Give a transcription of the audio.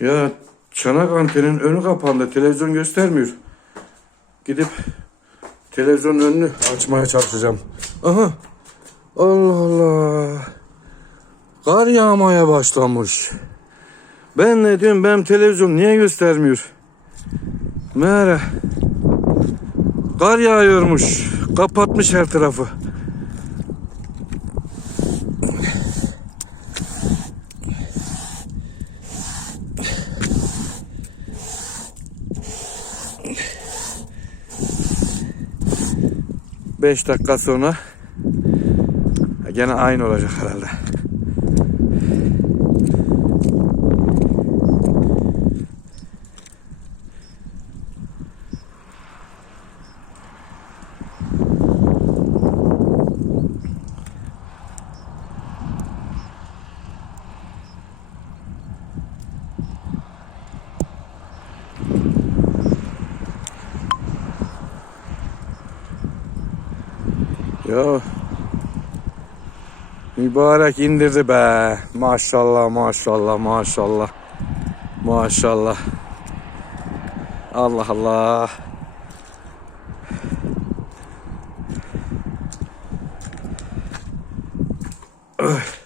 Ya çanak antenin önü kapandı. Televizyon göstermiyor. Gidip televizyonun önünü açmaya çalışacağım. Aha. Allah Allah. Kar yağmaya başlamış. Ben ne diyorum benim televizyon niye göstermiyor? Meğer kar yağıyormuş. Kapatmış her tarafı. Beş dakika sonra gene aynı olacak herhalde. Ya mübarek indirdi be. Maşallah maşallah maşallah. Maşallah. Allah Allah. Öh.